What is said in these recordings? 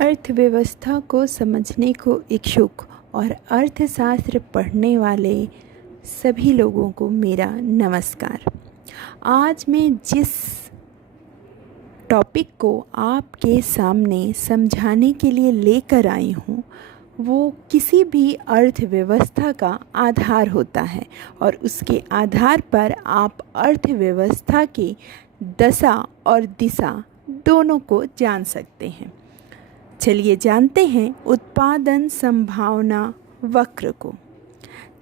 अर्थव्यवस्था को समझने को इच्छुक और अर्थशास्त्र पढ़ने वाले सभी लोगों को मेरा नमस्कार। आज मैं जिस टॉपिक को आपके सामने समझाने के लिए लेकर आई हूँ वो किसी भी अर्थव्यवस्था का आधार होता है और उसके आधार पर आप अर्थव्यवस्था की दशा और दिशा दोनों को जान सकते हैं। चलिए जानते हैं उत्पादन संभावना वक्र को।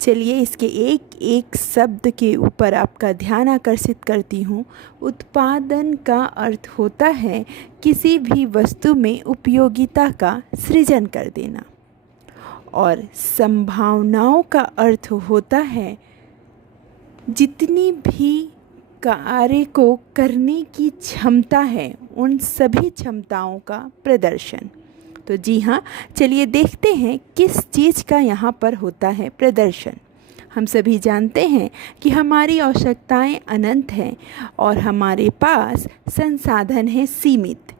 चलिए इसके एक एक शब्द के ऊपर आपका ध्यान आकर्षित करती हूँ। उत्पादन का अर्थ होता है किसी भी वस्तु में उपयोगिता का सृजन कर देना और संभावनाओं का अर्थ होता है जितनी भी कार्य को करने की क्षमता है उन सभी क्षमताओं का प्रदर्शन। तो जी हाँ, चलिए देखते हैं किस चीज़ का यहाँ पर होता है प्रदर्शन। हम सभी जानते हैं कि हमारी आवश्यकताएं अनंत हैं और हमारे पास संसाधन है सीमित।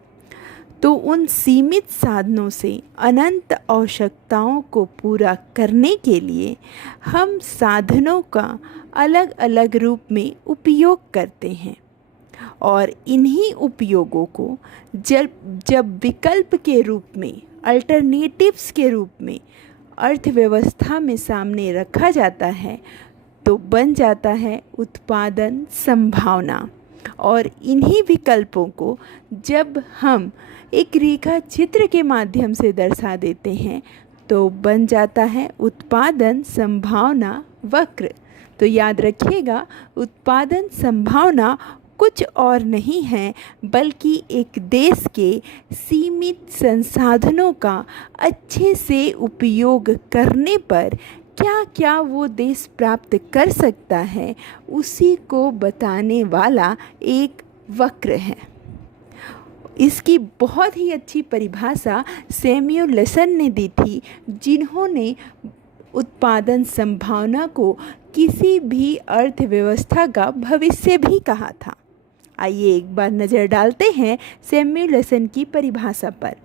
तो उन सीमित साधनों से अनंत आवश्यकताओं को पूरा करने के लिए हम साधनों का अलग अलग रूप में उपयोग करते हैं और इन्हीं उपयोगों को जब विकल्प के रूप में, अल्टरनेटिव्स के रूप में अर्थव्यवस्था में सामने रखा जाता है तो बन जाता है उत्पादन संभावना। और इन्हीं विकल्पों को जब हम एक रेखा चित्र के माध्यम से दर्शा देते हैं तो बन जाता है उत्पादन संभावना वक्र। तो याद रखिएगा, उत्पादन संभावना कुछ और नहीं है बल्कि एक देश के सीमित संसाधनों का अच्छे से उपयोग करने पर क्या क्या वो देश प्राप्त कर सकता है उसी को बताने वाला एक वक्र है। इसकी बहुत ही अच्छी परिभाषा सैमुअल लेसन ने दी थी, जिन्होंने उत्पादन संभावना को किसी भी अर्थव्यवस्था का भविष्य भी कहा था। आइए एक बार नज़र डालते हैं सैमुअल लेसन की परिभाषा पर।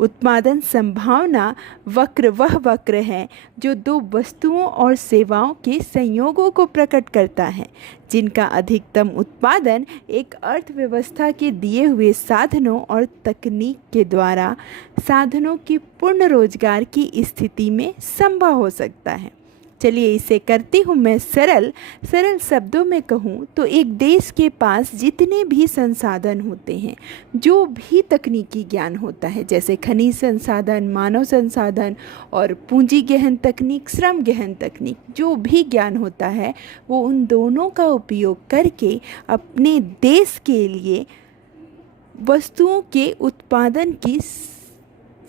उत्पादन संभावना वक्र वह वक्र है जो दो वस्तुओं और सेवाओं के संयोगों को प्रकट करता है जिनका अधिकतम उत्पादन एक अर्थव्यवस्था के दिए हुए साधनों और तकनीक के द्वारा साधनों के पूर्ण रोजगार की स्थिति में संभव हो सकता है। चलिए इसे करती हूँ मैं सरल शब्दों में कहूँ तो एक देश के पास जितने भी संसाधन होते हैं, जो भी तकनीकी ज्ञान होता है, जैसे खनिज संसाधन, मानव संसाधन और पूंजी गहन तकनीक, श्रम गहन तकनीक, जो भी ज्ञान होता है वो उन दोनों का उपयोग करके अपने देश के लिए वस्तुओं के उत्पादन की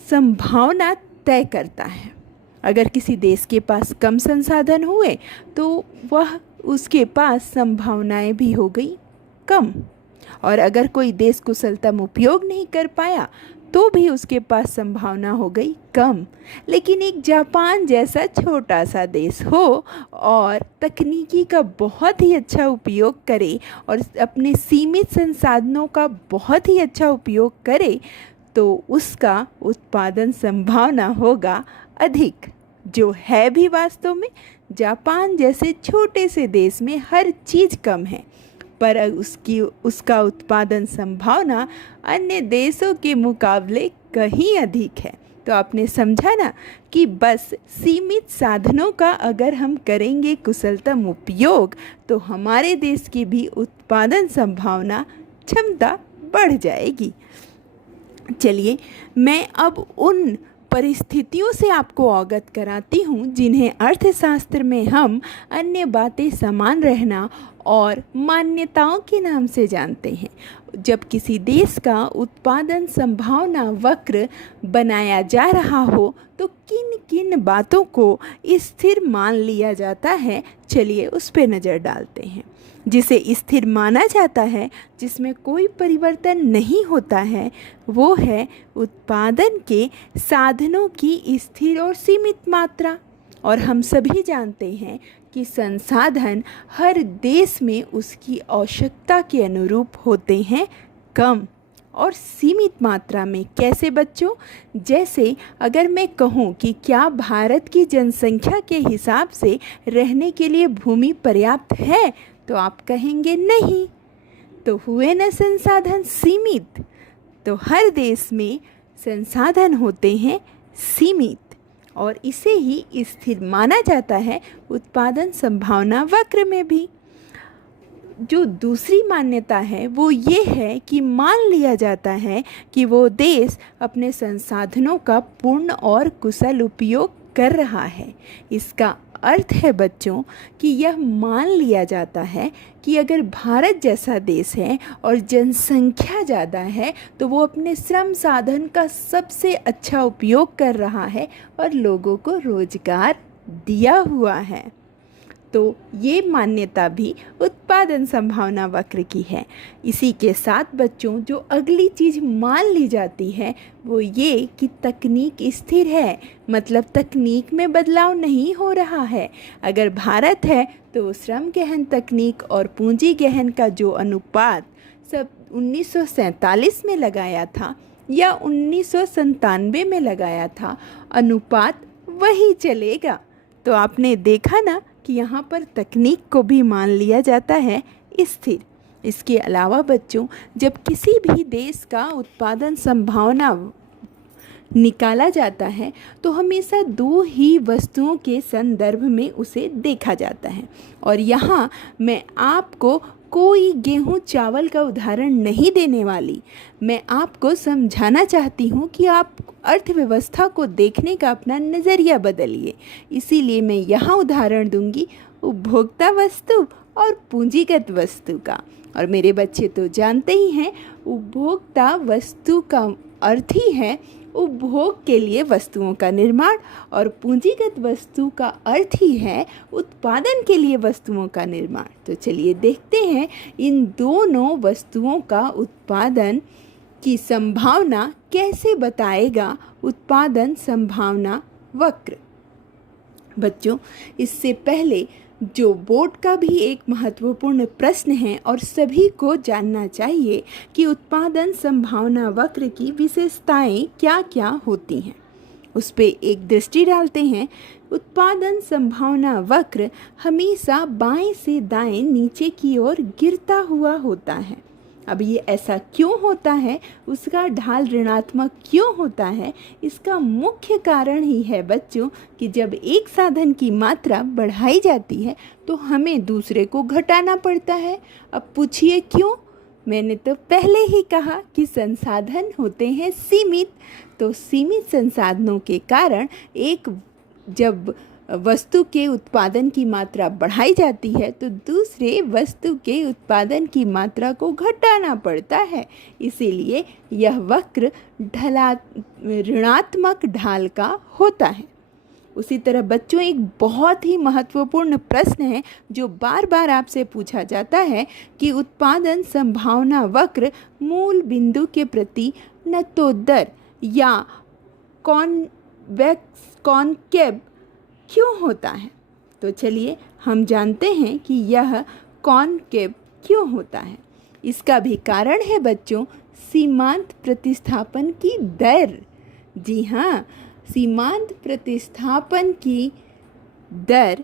संभावना तय करता है। अगर किसी देश के पास कम संसाधन हुए तो वह उसके पास संभावनाएं भी हो गई कम, और अगर कोई देश कुशलतम उपयोग नहीं कर पाया तो भी उसके पास संभावना हो गई कम। लेकिन एक जापान जैसा छोटा सा देश हो और तकनीकी का बहुत ही अच्छा उपयोग करे और अपने सीमित संसाधनों का बहुत ही अच्छा उपयोग करे तो उसका उत्पादन संभावना होगा अधिक, जो है भी वास्तव में जापान जैसे छोटे से देश में हर चीज़ कम है, पर उसका उत्पादन संभावना अन्य देशों के मुकाबले कहीं अधिक है। तो आपने समझा ना कि बस सीमित साधनों का अगर हम करेंगे कुशलतम उपयोग तो हमारे देश की भी उत्पादन संभावना क्षमता बढ़ जाएगी। चलिए मैं अब उन परिस्थितियों से आपको अवगत कराती हूँ जिन्हें अर्थशास्त्र में हम अन्य बातें समान रहना और मान्यताओं के नाम से जानते हैं। जब किसी देश का उत्पादन संभावना वक्र बनाया जा रहा हो तो किन किन बातों को स्थिर मान लिया जाता है, चलिए उस पर नज़र डालते हैं। जिसे स्थिर माना जाता है, जिसमें कोई परिवर्तन नहीं होता है, वो है उत्पादन के साधनों की स्थिर और सीमित मात्रा। और हम सभी जानते हैं कि संसाधन हर देश में उसकी आवश्यकता के अनुरूप होते हैं कम, और सीमित मात्रा में। कैसे बच्चों? जैसे अगर मैं कहूँ कि क्या भारत की जनसंख्या के हिसाब से रहने के लिए भूमि पर्याप्त है, तो आप कहेंगे नहीं। तो हुए न संसाधन सीमित। तो हर देश में संसाधन होते हैं सीमित, और इसे ही स्थिर माना जाता है उत्पादन संभावना वक्र में भी। जो दूसरी मान्यता है वो ये है कि मान लिया जाता है कि वो देश अपने संसाधनों का पूर्ण और कुशल उपयोग कर रहा है। इसका अर्थ है बच्चों कि यह मान लिया जाता है कि अगर भारत जैसा देश है और जनसंख्या ज़्यादा है तो वो अपने श्रम साधन का सबसे अच्छा उपयोग कर रहा है और लोगों को रोजगार दिया हुआ है। तो ये मान्यता भी उत्पादन संभावना वक्र की है। इसी के साथ बच्चों जो अगली चीज़ मान ली जाती है वो ये कि तकनीक स्थिर है, मतलब तकनीक में बदलाव नहीं हो रहा है। अगर भारत है तो श्रम गहन तकनीक और पूंजी गहन का जो अनुपात सब 1947 में लगाया था या 1997 में लगाया था, अनुपात वही चलेगा। तो आपने देखा ना कि यहाँ पर तकनीक को भी मान लिया जाता है स्थिर। इसके अलावा बच्चों जब किसी भी देश का उत्पादन संभावना निकाला जाता है तो हमेशा दो ही वस्तुओं के संदर्भ में उसे देखा जाता है। और यहाँ मैं आपको कोई गेहूँ चावल का उदाहरण नहीं देने वाली, मैं आपको समझाना चाहती हूँ कि आप अर्थव्यवस्था को देखने का अपना नज़रिया बदलिए। इसीलिए मैं यहाँ उदाहरण दूंगी उपभोक्ता वस्तु और पूंजीगत वस्तु का। और मेरे बच्चे तो जानते ही हैं उपभोक्ता वस्तु का अर्थ ही है उपभोग के लिए वस्तुओं का निर्माण, और पूंजीगत वस्तु का अर्थ ही है उत्पादन के लिए वस्तुओं का निर्माण। तो चलिए देखते हैं इन दोनों वस्तुओं का उत्पादन की संभावना कैसे बताएगा उत्पादन संभावना वक्र। बच्चों इससे पहले जो बोर्ड का भी एक महत्वपूर्ण प्रश्न है और सभी को जानना चाहिए कि उत्पादन संभावना वक्र की विशेषताएं क्या क्या होती हैं, उस पे एक दृष्टि डालते हैं। उत्पादन संभावना वक्र हमेशा बाएं से दाएं नीचे की ओर गिरता हुआ होता है। अब ये ऐसा क्यों होता है, उसका ढाल ऋणात्मक क्यों होता है, इसका मुख्य कारण ही है बच्चों कि जब एक साधन की मात्रा बढ़ाई जाती है तो हमें दूसरे को घटाना पड़ता है। अब पूछिए क्यों? मैंने तो पहले ही कहा कि संसाधन होते हैं सीमित। तो सीमित संसाधनों के कारण जब वस्तु के उत्पादन की मात्रा बढ़ाई जाती है तो दूसरे वस्तु के उत्पादन की मात्रा को घटाना पड़ता है। इसीलिए यह वक्र ऋणात्मक ढाल का होता है। उसी तरह बच्चों एक बहुत ही महत्वपूर्ण प्रश्न है जो बार बार आपसे पूछा जाता है कि उत्पादन संभावना वक्र मूल बिंदु के प्रति नतोदर या कॉनकेव क्यों होता है। तो चलिए हम जानते हैं कि यह कॉनकेव क्यों होता है। इसका भी कारण है बच्चों सीमांत प्रतिस्थापन की दर। जी हाँ, सीमांत प्रतिस्थापन की दर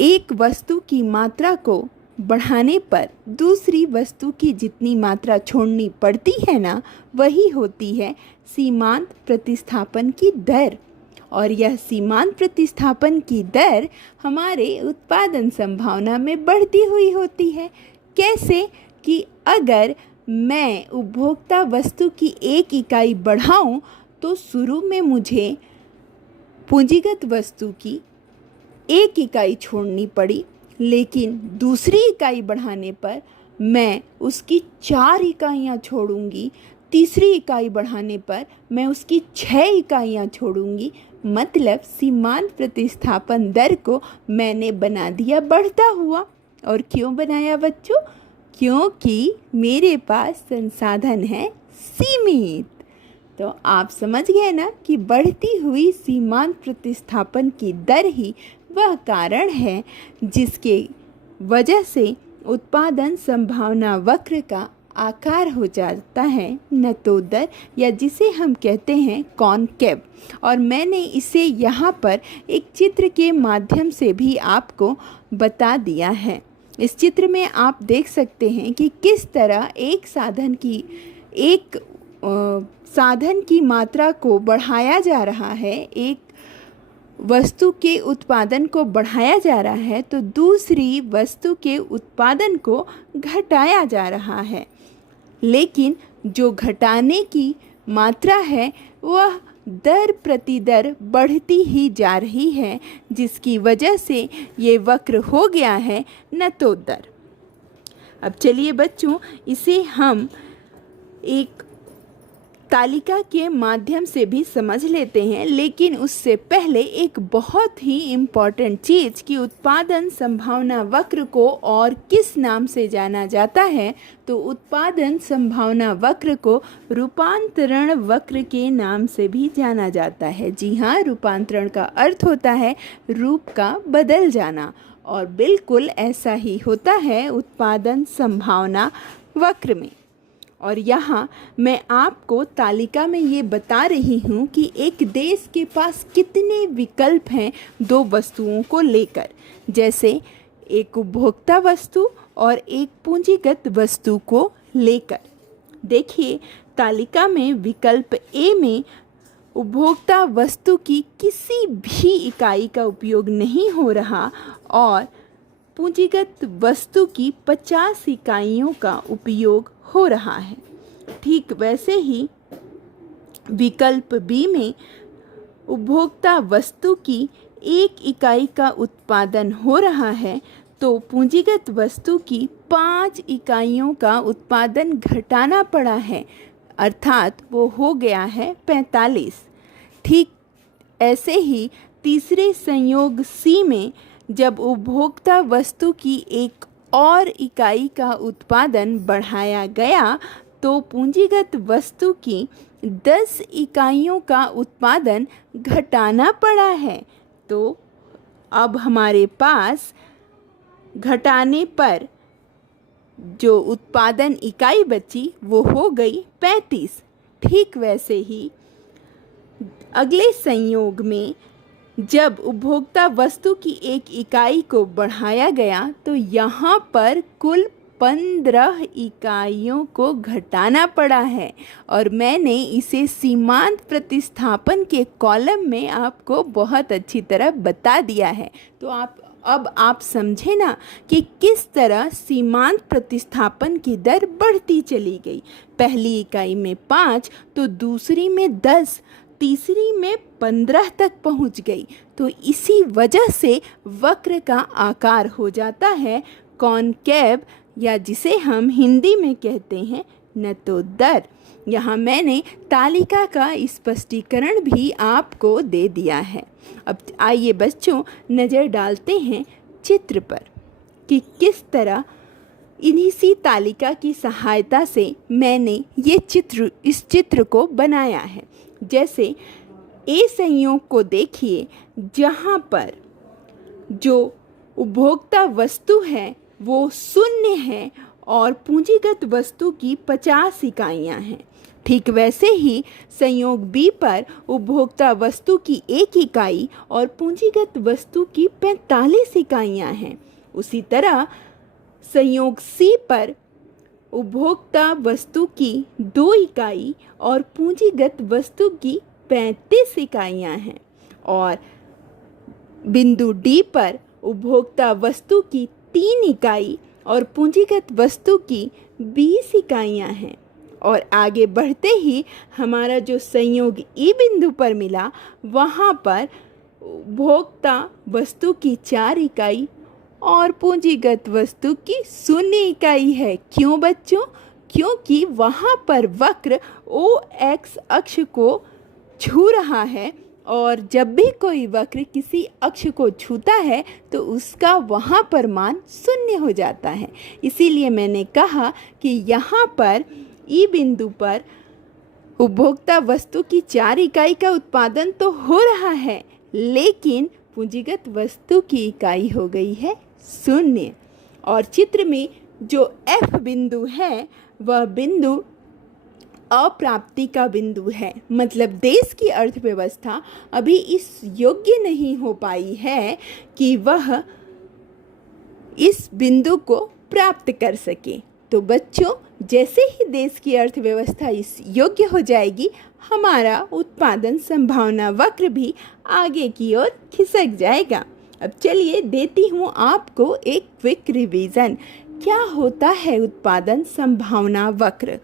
एक वस्तु की मात्रा को बढ़ाने पर दूसरी वस्तु की जितनी मात्रा छोड़नी पड़ती है ना, वही होती है सीमांत प्रतिस्थापन की दर। और यह सीमांत प्रतिस्थापन की दर हमारे उत्पादन संभावना में बढ़ती हुई होती है। कैसे? कि अगर मैं उपभोक्ता वस्तु की 1 इकाई बढ़ाऊं तो शुरू में मुझे पूंजीगत वस्तु की 1 इकाई छोड़नी पड़ी, लेकिन दूसरी इकाई बढ़ाने पर मैं उसकी 4 इकाइयाँ छोड़ूंगी, तीसरी इकाई बढ़ाने पर मैं उसकी 6 इकाइयाँ छोड़ूंगी। मतलब सीमांत प्रतिस्थापन दर को मैंने बना दिया बढ़ता हुआ। और क्यों बनाया बच्चों? क्योंकि मेरे पास संसाधन है सीमित। तो आप समझ गए ना कि बढ़ती हुई सीमांत प्रतिस्थापन की दर ही वह कारण है जिसके वजह से उत्पादन संभावना वक्र का आकार हो जाता है नतोदर, या जिसे हम कहते हैं कॉनकेव। और मैंने इसे यहाँ पर एक चित्र के माध्यम से भी आपको बता दिया है। इस चित्र में आप देख सकते हैं कि किस तरह एक साधन की मात्रा को बढ़ाया जा रहा है, एक वस्तु के उत्पादन को बढ़ाया जा रहा है तो दूसरी वस्तु के उत्पादन को घटाया जा रहा है। लेकिन जो घटाने की मात्रा है वह दर प्रतिदर बढ़ती ही जा रही है, जिसकी वजह से ये वक्र हो गया है नतोदर। अब चलिए बच्चों, इसे हम एक तालिका के माध्यम से भी समझ लेते हैं। लेकिन उससे पहले एक बहुत ही इम्पॉर्टेंट चीज़ कि उत्पादन संभावना वक्र को और किस नाम से जाना जाता है, तो उत्पादन संभावना वक्र को रूपांतरण वक्र के नाम से भी जाना जाता है। जी हाँ, रूपांतरण का अर्थ होता है रूप का बदल जाना, और बिल्कुल ऐसा ही होता है उत्पादन संभावना वक्र में। और यहाँ मैं आपको तालिका में ये बता रही हूँ कि एक देश के पास कितने विकल्प हैं दो वस्तुओं को लेकर, जैसे एक उपभोक्ता वस्तु और एक पूंजीगत वस्तु को लेकर। देखिए, तालिका में विकल्प ए में उपभोक्ता वस्तु की किसी भी इकाई का उपयोग नहीं हो रहा और पूंजीगत वस्तु की 50 इकाइयों का उपयोग हो रहा है। ठीक वैसे ही विकल्प बी में उपभोक्ता वस्तु की 1 इकाई का उत्पादन हो रहा है तो पूंजीगत वस्तु की 5 इकाइयों का उत्पादन घटाना पड़ा है, अर्थात वो हो गया है 45। ठीक ऐसे ही तीसरे संयोग सी में जब उपभोक्ता वस्तु की 1 और इकाई का उत्पादन बढ़ाया गया तो पूंजीगत वस्तु की 10 इकाइयों का उत्पादन घटाना पड़ा है। तो अब हमारे पास घटाने पर जो उत्पादन इकाई बची वो हो गई 35। ठीक वैसे ही अगले संयोग में जब उपभोक्ता वस्तु की 1 इकाई को बढ़ाया गया तो यहाँ पर कुल 15 इकाइयों को घटाना पड़ा है, और मैंने इसे सीमांत प्रतिस्थापन के कॉलम में आपको बहुत अच्छी तरह बता दिया है। तो अब आप समझे ना कि किस तरह सीमांत प्रतिस्थापन की दर बढ़ती चली गई। पहली इकाई में 5 तो दूसरी में 10, तीसरी में 15 तक पहुंच गई। तो इसी वजह से वक्र का आकार हो जाता है कॉनकेव, या जिसे हम हिंदी में कहते हैं नतोदर। यहाँ मैंने तालिका का स्पष्टीकरण भी आपको दे दिया है। अब आइए बच्चों, नज़र डालते हैं चित्र पर कि किस तरह इसी तालिका की सहायता से मैंने इस चित्र को बनाया है। जैसे ए संयोग को देखिए, जहाँ पर जो उपभोक्ता वस्तु है वो 0 है और पूंजीगत वस्तु की 50 इकाइयाँ हैं। ठीक वैसे ही संयोग बी पर उपभोक्ता वस्तु की 1 इकाई और पूंजीगत वस्तु की 45 इकाइयाँ हैं। उसी तरह संयोग सी पर उपभोक्ता वस्तु की 2 इकाई और पूंजीगत वस्तु की 35 इकाइयाँ हैं, और बिंदु डी पर उपभोक्ता वस्तु की 3 इकाई और पूंजीगत वस्तु की 20 इकाइयाँ हैं। और आगे बढ़ते ही हमारा जो संयोग ई बिंदु पर मिला, वहाँ पर उपभोक्ता वस्तु की 4 इकाई और पूंजीगत वस्तु की 0 इकाई है। क्यों बच्चों? क्योंकि वहाँ पर वक्र OX अक्ष को छू रहा है, और जब भी कोई वक्र किसी अक्ष को छूता है तो उसका वहाँ पर मान 0 हो जाता है। इसीलिए मैंने कहा कि यहाँ पर ई बिंदु पर उपभोक्ता वस्तु की 4 इकाई का उत्पादन तो हो रहा है, लेकिन पूंजीगत वस्तु की इकाई हो गई है 0। और चित्र में जो F बिंदु है वह बिंदु अप्राप्ति का बिंदु है। मतलब देश की अर्थव्यवस्था अभी इस योग्य नहीं हो पाई है कि वह इस बिंदु को प्राप्त कर सके। तो बच्चों, जैसे ही देश की अर्थव्यवस्था इस योग्य हो जाएगी, हमारा उत्पादन संभावना वक्र भी आगे की ओर खिसक जाएगा। अब चलिए देती हूँ आपको एक क्विक रिवीजन। क्या होता है उत्पादन संभावना वक्र?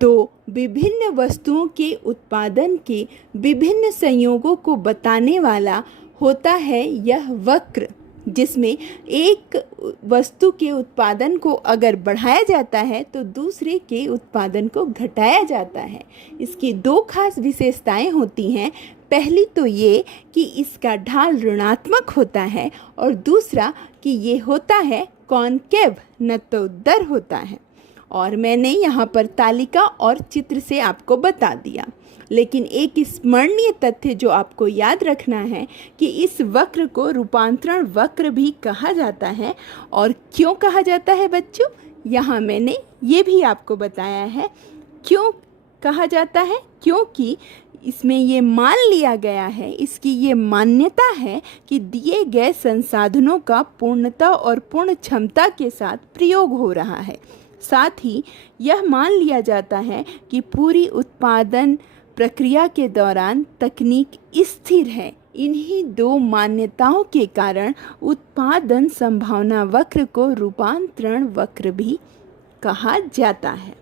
दो विभिन्न वस्तुओं के उत्पादन के विभिन्न संयोगों को बताने वाला होता है यह वक्र, जिसमें एक वस्तु के उत्पादन को अगर बढ़ाया जाता है तो दूसरे के उत्पादन को घटाया जाता है। इसकी दो खास विशेषताएं होती हैं। पहली तो ये कि इसका ढाल ऋणात्मक होता है और दूसरा कि ये होता है कॉनकेव, नतोदर होता है। और मैंने यहाँ पर तालिका और चित्र से आपको बता दिया। लेकिन एक स्मरणीय तथ्य जो आपको याद रखना है कि इस वक्र को रूपांतरण वक्र भी कहा जाता है। और क्यों कहा जाता है बच्चों? यहाँ मैंने ये भी आपको बताया है क्यों कहा जाता है। क्योंकि इसमें ये मान लिया गया है, इसकी ये मान्यता है कि दिए गए संसाधनों का पूर्णता और पूर्ण क्षमता के साथ प्रयोग हो रहा है। साथ ही यह मान लिया जाता है कि पूरी उत्पादन प्रक्रिया के दौरान तकनीक स्थिर है। इन्हीं दो मान्यताओं के कारण उत्पादन संभावना वक्र को रूपांतरण वक्र भी कहा जाता है।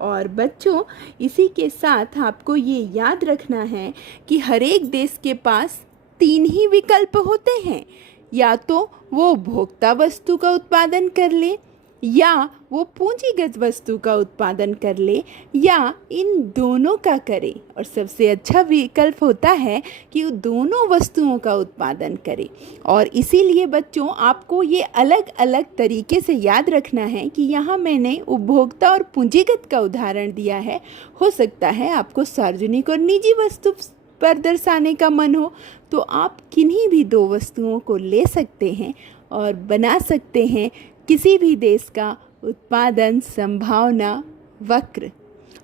और बच्चों, इसी के साथ आपको ये याद रखना है कि हर एक देश के पास तीन ही विकल्प होते हैं। या तो वो भोक्ता वस्तु का उत्पादन कर ले, या वो पूंजीगत वस्तु का उत्पादन कर ले, या इन दोनों का करे। और सबसे अच्छा विकल्प होता है कि वो दोनों वस्तुओं का उत्पादन करे। और इसीलिए बच्चों, आपको ये अलग अलग तरीके से याद रखना है कि यहाँ मैंने उपभोक्ता और पूंजीगत का उदाहरण दिया है। हो सकता है आपको सार्वजनिक और निजी वस्तु पर दर्शाने का मन हो, तो आप किन्हीं भी दो वस्तुओं को ले सकते हैं और बना सकते हैं किसी भी देश का उत्पादन संभावना वक्र।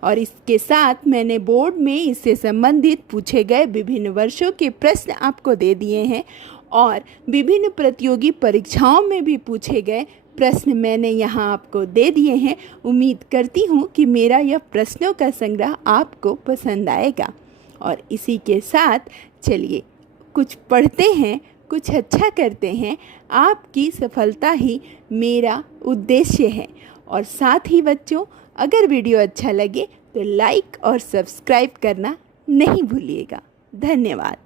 और इसके साथ मैंने बोर्ड में इससे संबंधित पूछे गए विभिन्न वर्षों के प्रश्न आपको दे दिए हैं और विभिन्न प्रतियोगी परीक्षाओं में भी पूछे गए प्रश्न मैंने यहाँ आपको दे दिए हैं। उम्मीद करती हूँ कि मेरा यह प्रश्नों का संग्रह आपको पसंद आएगा। और इसी के साथ चलिए कुछ पढ़ते हैं, कुछ अच्छा करते हैं। आपकी सफलता ही मेरा उद्देश्य है। और साथ ही बच्चों, अगर वीडियो अच्छा लगे तो लाइक और सब्सक्राइब करना नहीं भूलिएगा। धन्यवाद।